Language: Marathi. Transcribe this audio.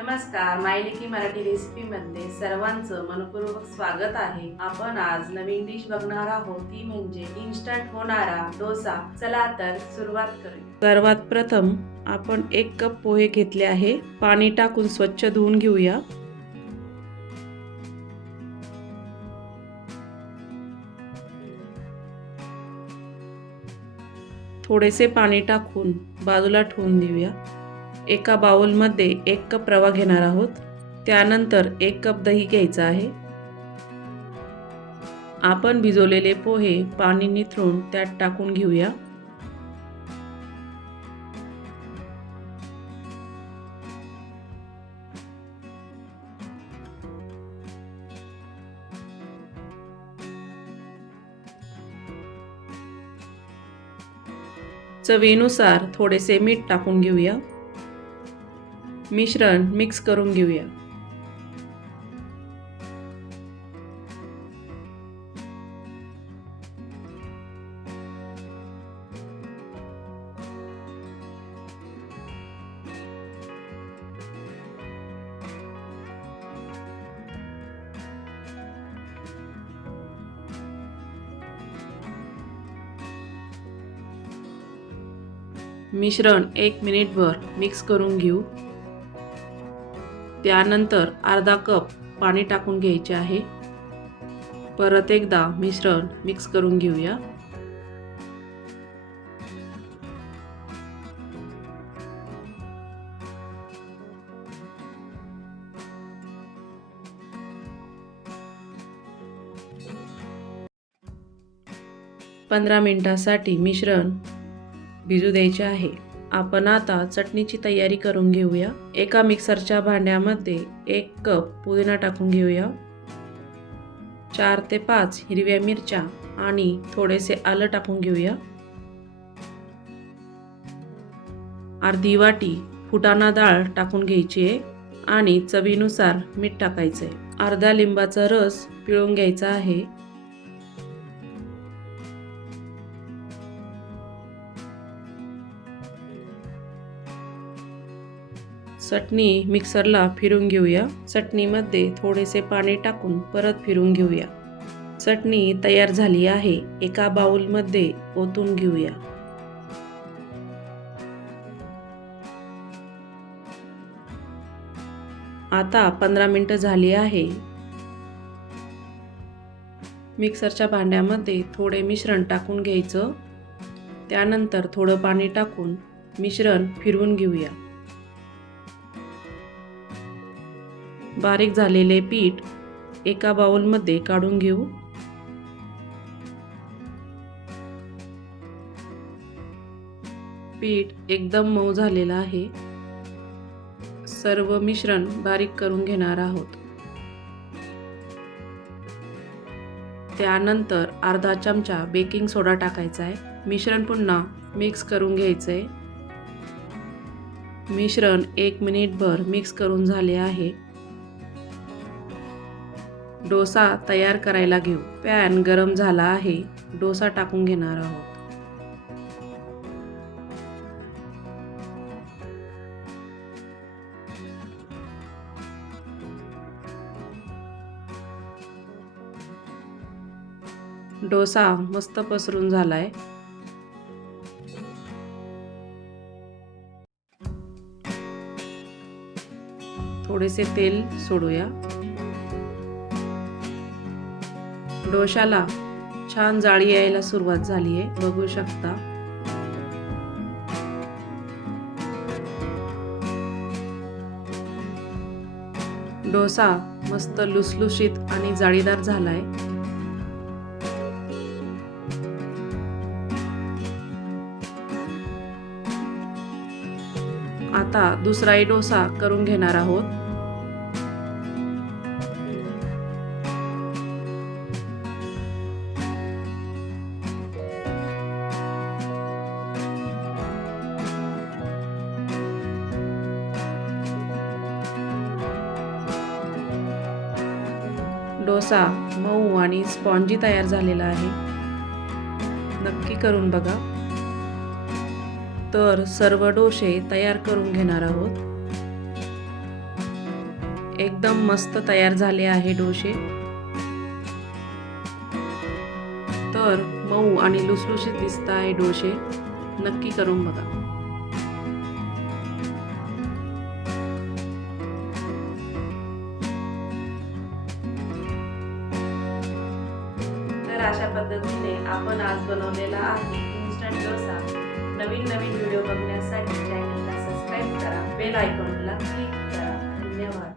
नमस्कार मायलेकी मराठी रेसिपी मध्ये सर्वांचं मनपूर्वक स्वागत आहे. आपण आज नवीन डिश बघणार आहोत ती म्हणजे इन्स्टंट होणारा डोसा. चला तर सुरुवात करूया. सर्वात प्रथम आपण एक कप पोहे घेतले आहे. पाणी टाकून स्वच्छ धुवून घेऊया. थोडेसे पाणी टाकून बाजूला ठेवून देऊया. एका बाउलमध्ये एक कप रवा घेणार आहोत. त्यानंतर एक कप दही घ्यायचं आहे. आपण भिजवलेले पोहे पाणी निथरून त्यात टाकून घेऊया. चवीनुसार थोडेसे मीठ टाकून घेऊया. मिश्रण मिक्स करून घेऊया. मिश्रण एक मिनिटभर मिक्स करून घेऊ. त्यानंतर अर्धा कप पाणी टाकून घ्यायचे आहे. परत एकदा मिश्रण मिक्स करून घेऊया. पंधरा मिनटासाठी मिश्रण भिजू द्यायचे आहे. आपण आता चटणीची तयारी करून घेऊया. एका मिक्सरच्या भांड्यामध्ये एक कप पुदिना टाकून घेऊया. चार ते पाच हिरव्या मिरच्या आणि थोडेसे आलं टाकून घेऊया. अर्धी वाटी फुटाणा डाळ टाकून घ्यायची आहे आणि चवीनुसार मीठ टाकायचं आहे अर्धा लिंबाचा रस पिळून घ्यायचा आहे. चटणी मिक्सरला फिरून घेऊया. चटणीमध्ये थोडेसे पाणी टाकून परत फिरून घेऊया. चटणी तयार झाली आहे. एका बाउलमध्ये ओतून घेऊया. आता पंधरा मिनटं झाली आहे. मिक्सरच्या भांड्यामध्ये थोडे मिश्रण टाकून घ्यायचं. त्यानंतर थोडं पाणी टाकून मिश्रण फिरवून घेऊया. बारीक झालेले पीठ एका बाउलमध्ये काढून घेऊ. पीठ एकदम मऊ झालेलं आहे. सर्व मिश्रण बारीक करून घेणार आहोत. त्यानंतर अर्धा चमचा बेकिंग सोडा टाकायचा आहे. मिश्रण पुन्हा मिक्स करून घ्यायचं आहे मिश्रण एक मिनिटभर मिक्स करून झाले आहे. डोसा तयार करायला घेऊ. पॅन गरम झाला आहे. डोसा टाकून घेणार आहोत. डोसा मस्त पसरून झालाय. थोडेसे तेल सोडूया. डोशाला छान जाळी यायला सुरुवात झाली आहे. बघू शकता. डोसा मस्त लुसलुशीत आणि जाळीदार झालाय. आता दुसराही डोसा करून घेणार आहोत. डोसा मऊ आणि स्पॉन्जी तयार झालेला आहे. नक्की करून बघा. तर सर्व डोसे तयार करून घेणार आहोत. एकदम मस्त तयार झाले आहे डोसे. तर मऊ आणि लुसलुशीत दिसत आहे डोसे. नक्की करून बघा. अशा पद्धतीने आपण आज बनवलेला आहे इन्स्टंट डोसा. नवीन नवीन व्हिडिओ बघण्यासाठी चॅनलला सबस्क्राईब करा बेल आयकॉनला क्लिक करा. धन्यवाद.